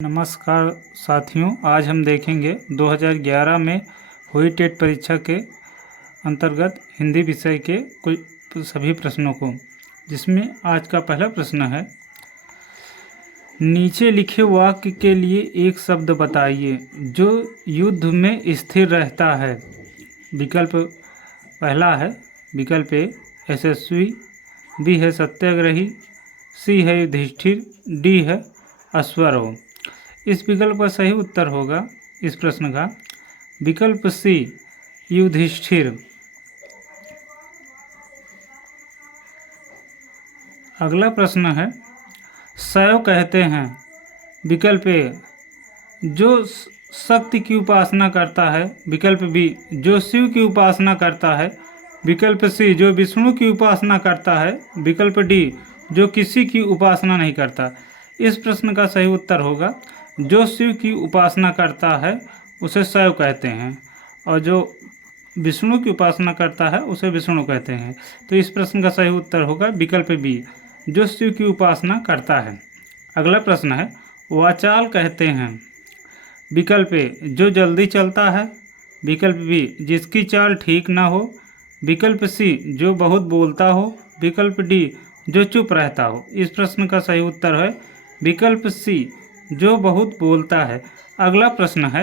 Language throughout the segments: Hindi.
नमस्कार साथियों, आज हम देखेंगे 2011 में हुई टेट परीक्षा के अंतर्गत हिंदी विषय के कुछ सभी प्रश्नों को, जिसमें आज का पहला प्रश्न है, नीचे लिखे वाक्य के लिए एक शब्द बताइए जो युद्ध में स्थिर रहता है। विकल्प पहला है विकल्प ए यशस्वी, बी है सत्याग्रही, सी है युधिष्ठिर, डी है अश्वरोह। इस विकल्प का सही उत्तर होगा इस प्रश्न का विकल्प सी युधिष्ठिर। अगला प्रश्न है, शैव कहते हैं। विकल्प ए जो शक्ति की उपासना करता है, विकल्प बी जो शिव की उपासना करता है, विकल्प सी जो विष्णु की उपासना करता है, विकल्प डी जो किसी की उपासना नहीं करता। इस प्रश्न का सही उत्तर होगा जो शिव की उपासना करता है उसे शैव कहते हैं और जो विष्णु की उपासना करता है उसे विष्णु कहते हैं। तो इस प्रश्न का सही उत्तर होगा विकल्प बी जो शिव की उपासना करता है। अगला प्रश्न है, वाचाल कहते हैं। विकल्प ए जो जल्दी चलता है, विकल्प बी जिसकी चाल ठीक ना हो, विकल्प सी जो बहुत बोलता हो, विकल्प डी जो चुप रहता हो। इस प्रश्न का सही उत्तर है विकल्प सी जो बहुत बोलता है। अगला प्रश्न है,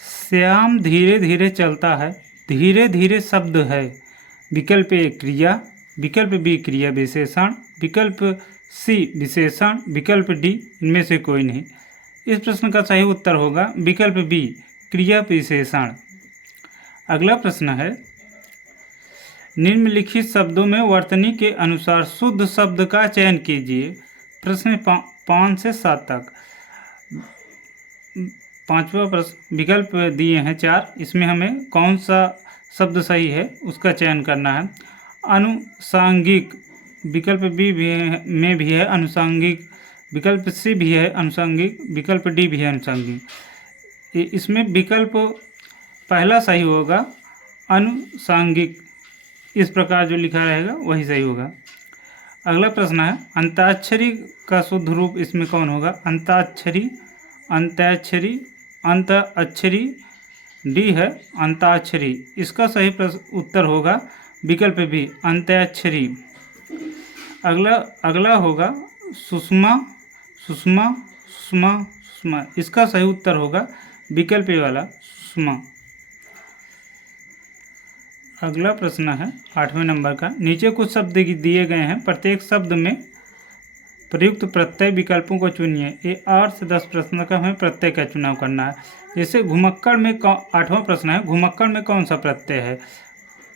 श्याम धीरे धीरे चलता है, धीरे धीरे शब्द है। विकल्प ए क्रिया, विकल्प बी क्रिया विशेषण, विकल्प सी विशेषण, विकल्प डी इनमें से कोई नहीं। इस प्रश्न का सही उत्तर होगा विकल्प बी क्रिया विशेषण। अगला प्रश्न है, निम्नलिखित शब्दों में वर्तनी के अनुसार शुद्ध शब्द का चयन कीजिए। प्रश्न 5 से 7 तक। पांचवा प्रश्न विकल्प दिए हैं 4, इसमें हमें कौन सा शब्द सही है उसका चयन करना है। अनुसांगिक, विकल्प बी में भी है अनुसांगिक, विकल्प सी भी है अनुसांगिक, विकल्प डी भी है अनुसांगिक। इसमें विकल्प पहला सही होगा अनुसांगिक, इस प्रकार जो लिखा रहेगा वही सही होगा। अगला प्रश्न है, अंताक्षरी का शुद्ध रूप इसमें कौन होगा। अंताक्षरी, अंत्याक्षरी, अंत अक्षरी, डी है अंताक्षरी। इसका सही उत्तर होगा विकल्प बी अंत्याक्षरी। अगला होगा सुषमा, सुषमा, सुषमा, सुषमा। इसका सही उत्तर होगा विकल्प ए वाला सुषमा। अगला प्रश्न है 8वें नंबर का, नीचे कुछ शब्द दिए गए हैं, प्रत्येक शब्द में प्रयुक्त प्रत्यय विकल्पों को चुनिए। ये 8 से 10 प्रश्न का हमें प्रत्यय का चुनाव करना है। जैसे घुमक्कड़ में 8वां प्रश्न है, घुमक्कड़ में कौन सा प्रत्यय है।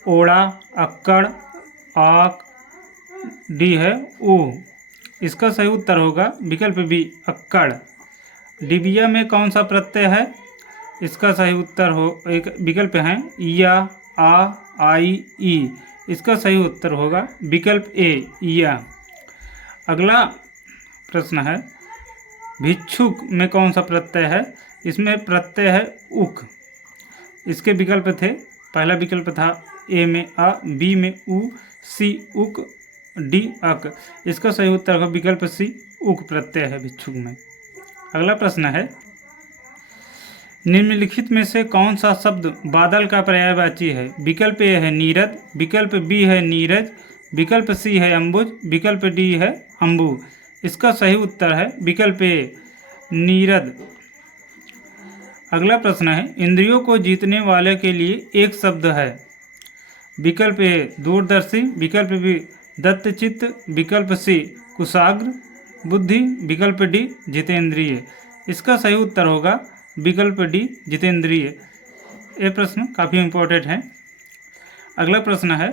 ओड़ा, अक्कड़, आक, डी है ऊ। इसका सही उत्तर होगा विकल्प बी अक्कड़। डिबिया में कौन सा प्रत्यय है, इसका सही उत्तर हो एक विकल्प है या, आ, आई, ई। इसका सही उत्तर होगा विकल्प ए या। अगला प्रश्न है, भिक्षुक में कौन सा प्रत्यय है। इसमें प्रत्यय है उक। इसके विकल्प थे, पहला विकल्प था ए में आ, बी में उ, सी उक, डी अक। इसका सही उत्तर होगा विकल्प सी उक प्रत्यय है भिक्षुक में। अगला प्रश्न है, निम्नलिखित में से कौन सा शब्द बादल का पर्यायवाची है। विकल्प ए है नीरद, विकल्प बी है नीरज, विकल्प सी है अंबुज, विकल्प डी है अंबु। इसका सही उत्तर है विकल्प ए नीरद। अगला प्रश्न है, इंद्रियों को जीतने वाले के लिए एक शब्द है। विकल्प ए दूरदर्शी, विकल्प बी दत्तचित्त, विकल्प सी कुशाग्र बुद्धि, विकल्प डी जितेंद्रिय। इसका सही उत्तर होगा विकल्प डी जितेंद्रिय। ये प्रश्न काफ़ी इम्पोर्टेंट है। अगला प्रश्न है,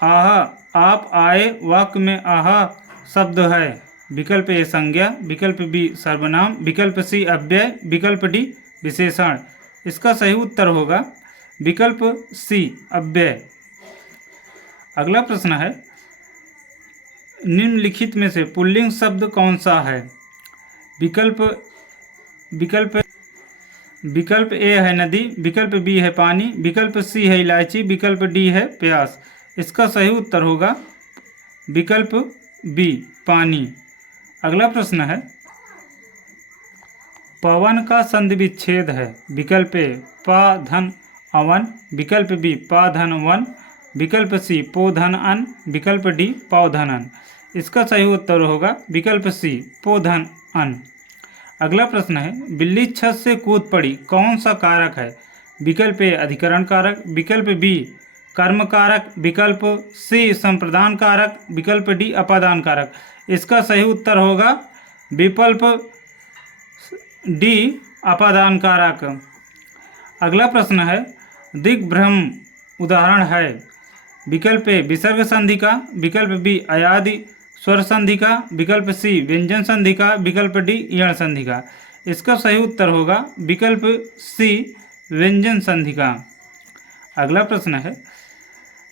आहा आप आए वाक्य में आहा शब्द है। विकल्प ए संज्ञा, विकल्प बी सर्वनाम, विकल्प सी अव्यय, विकल्प डी विशेषण। इसका सही उत्तर होगा विकल्प सी अव्यय। अगला प्रश्न है, निम्नलिखित में से पुल्लिंग शब्द कौन सा है। विकल्प ए है नदी, विकल्प बी है पानी, विकल्प सी है इलायची, विकल्प डी है प्यास। इसका सही उत्तर होगा विकल्प बी पानी। अगला प्रश्न है, पवन का संधि विच्छेद है। विकल्प ए प धन अवन, विकल्प बी प धन वन, विकल्प सी पो धन अन, विकल्प डी पौ धन अन। इसका सही उत्तर होगा विकल्प सी पो धन अन। अगला प्रश्न है, बिल्ली छत से कूद पड़ी, कौन सा कारक है? विकल्प ए अधिकरण कारक, विकल्प बी कर्म कारक, विकल्प सी संप्रदान कारक, विकल्प डी अपादान कारक। इसका सही उत्तर होगा विकल्प डी अपादान कारक। अगला प्रश्न है, दिग्भ्रम उदाहरण है। विकल्प ए विसर्ग संधि का, विकल्प बी अयादि स्वर संधि का, विकल्प सी व्यंजन संधि का, विकल्प डी यण संधि का। इसका सही उत्तर होगा विकल्प सी व्यंजन संधि का। अगला प्रश्न है,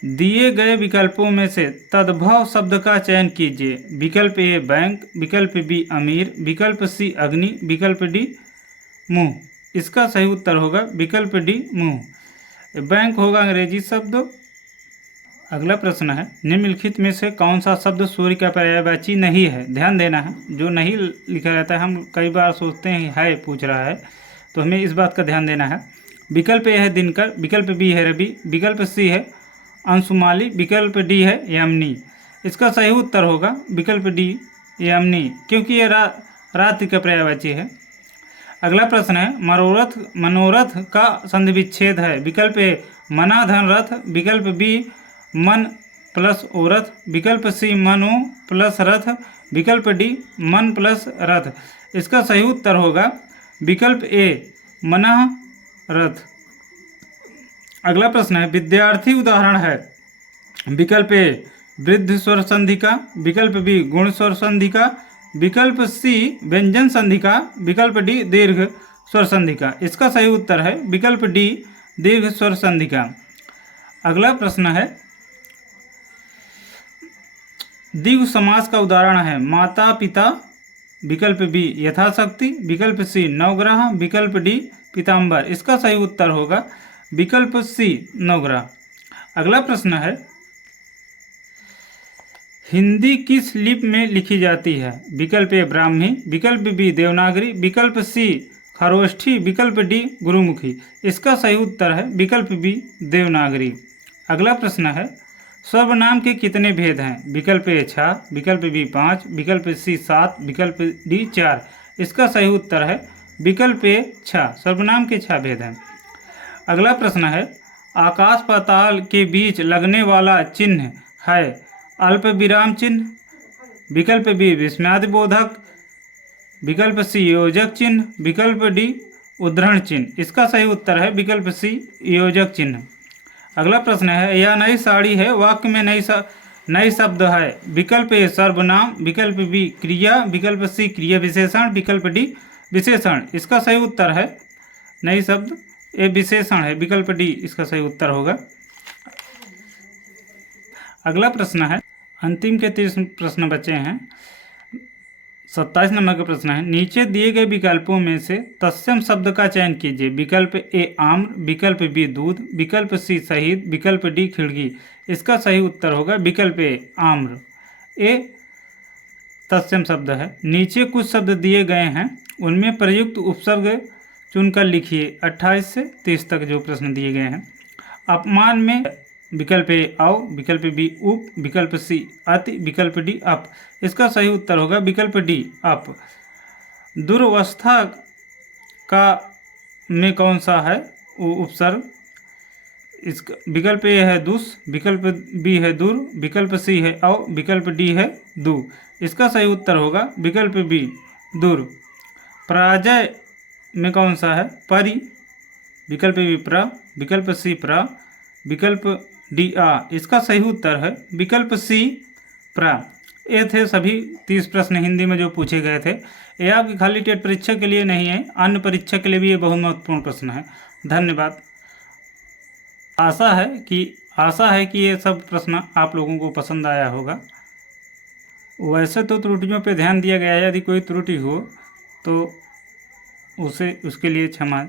दिए गए विकल्पों में से तद्भव शब्द का चयन कीजिए। विकल्प ए बैंक, विकल्प बी अमीर, विकल्प सी अग्नि, विकल्प डी मुंह। इसका सही उत्तर होगा विकल्प डी मुंह। बैंक होगा अंग्रेजी शब्द। अगला प्रश्न है, निम्नलिखित में से कौन सा शब्द सूर्य का पर्यायवाची नहीं है? ध्यान देना है, जो नहीं लिखा रहता है हम कई बार सोचते हैं है पूछ रहा है, तो हमें इस बात का ध्यान देना है। विकल्प ए है दिनकर, विकल्प बी है रवि, विकल्प सी है अंशुमाली, विकल्प डी है यामिनी। इसका सही उत्तर होगा विकल्प डी यामिनी, क्योंकि ये रात्रि का पर्यायवाची है। अगला प्रश्न है, मनोरथ का संधि विच्छेद है। विकल्प ए मना धन रथ, विकल्प बी मन प्लस ओरथ, विकल्प सी मनो प्लस रथ, विकल्प डी मन प्लस रथ। इसका सही उत्तर होगा विकल्प ए मना रथ। अगला प्रश्न है, विद्यार्थी उदाहरण है। विकल्प ए वृद्ध स्वर संधि का, विकल्प बी गुण स्वर संधि का, विकल्प सी व्यंजन संधि का, विकल्प डी दीर्घ स्वर संधि का। इसका सही उत्तर है विकल्प डी दीर्घ स्वर संधि का। अगला प्रश्न है, द्विगु समास का उदाहरण है। माता पिता, विकल्प बी यथाशक्ति, विकल्प सी नवग्रह, विकल्प डी पीताम्बर। इसका सही उत्तर होगा विकल्प सी नवग्रह। अगला प्रश्न है, हिंदी किस लिपि में लिखी जाती है? विकल्प ए ब्राह्मी, विकल्प बी देवनागरी, विकल्प सी खरोष्ठी, विकल्प डी गुरुमुखी। इसका सही उत्तर है विकल्प बी देवनागरी। अगला प्रश्न है, सर्वनाम के कितने भेद हैं? विकल्प ए 6, विकल्प बी 5, विकल्प सी 7, विकल्प डी 4। इसका सही उत्तर है विकल्प ए 6, सर्वनाम के 6 भेद हैं। अगला प्रश्न है, आकाश पाताल के बीच लगने वाला चिन्ह है अल्प विराम चिन्ह, विकल्प बी विस्मयादिबोधक, विकल्प सी योजक चिन्ह, विकल्प डी उद्धरण चिन्ह। इसका सही उत्तर है विकल्प सी योजक चिन्ह। अगला प्रश्न है, यह नई साड़ी है, वाक्य में नई शब्द है। विकल्प ए सर्वनाम, विकल्प बी क्रिया, विकल्प सी क्रिया विशेषण, विकल्प डी विशेषण। इसका सही उत्तर है नई शब्द ए विशेषण है, विकल्प डी इसका सही उत्तर होगा। अगला प्रश्न है, अंतिम के 30 प्रश्न बचे हैं। 27 नंबर का प्रश्न है, नीचे दिए गए विकल्पों में से तत्सम शब्द का चयन कीजिए। विकल्प ए आम्र, विकल्प बी दूध, विकल्प सी शहीद, विकल्प डी खिड़की। इसका सही उत्तर होगा विकल्प ए आम्र। ए तत्सम शब्द है। नीचे कुछ शब्द दिए गए हैं, उनमें प्रयुक्त उपसर्ग चुनकर लिखिए। 28 से 30 तक जो प्रश्न दिए गए हैं। अपमान में विकल्प ए अव, विकल्प बी उप, विकल्प सी अति, विकल्प डी अप। इसका सही उत्तर होगा विकल्प डी अप। दुर्वस्था का में कौन सा है उपसर्ग? इसका विकल्प ए है दुस, विकल्प बी है दूर, विकल्प सी है अव, विकल्प डी है दू। इसका सही उत्तर होगा विकल्प बी दूर। पराजय में कौन सा है? परि, विकल्प बी प्र, विकल्प सी प्र, विकल्प डी आ। इसका सही उत्तर है विकल्प सी प्रा। ये थे सभी 30 प्रश्न हिंदी में जो पूछे गए थे। ये आपकी खाली टेट परीक्षा के लिए नहीं है, अन्य परीक्षा के लिए भी ये बहुत महत्वपूर्ण प्रश्न है। धन्यवाद। आशा है कि ये सब प्रश्न आप लोगों को पसंद आया होगा। वैसे तो त्रुटियों पे ध्यान दिया गया है, यदि कोई त्रुटि हो तो उसके लिए क्षमा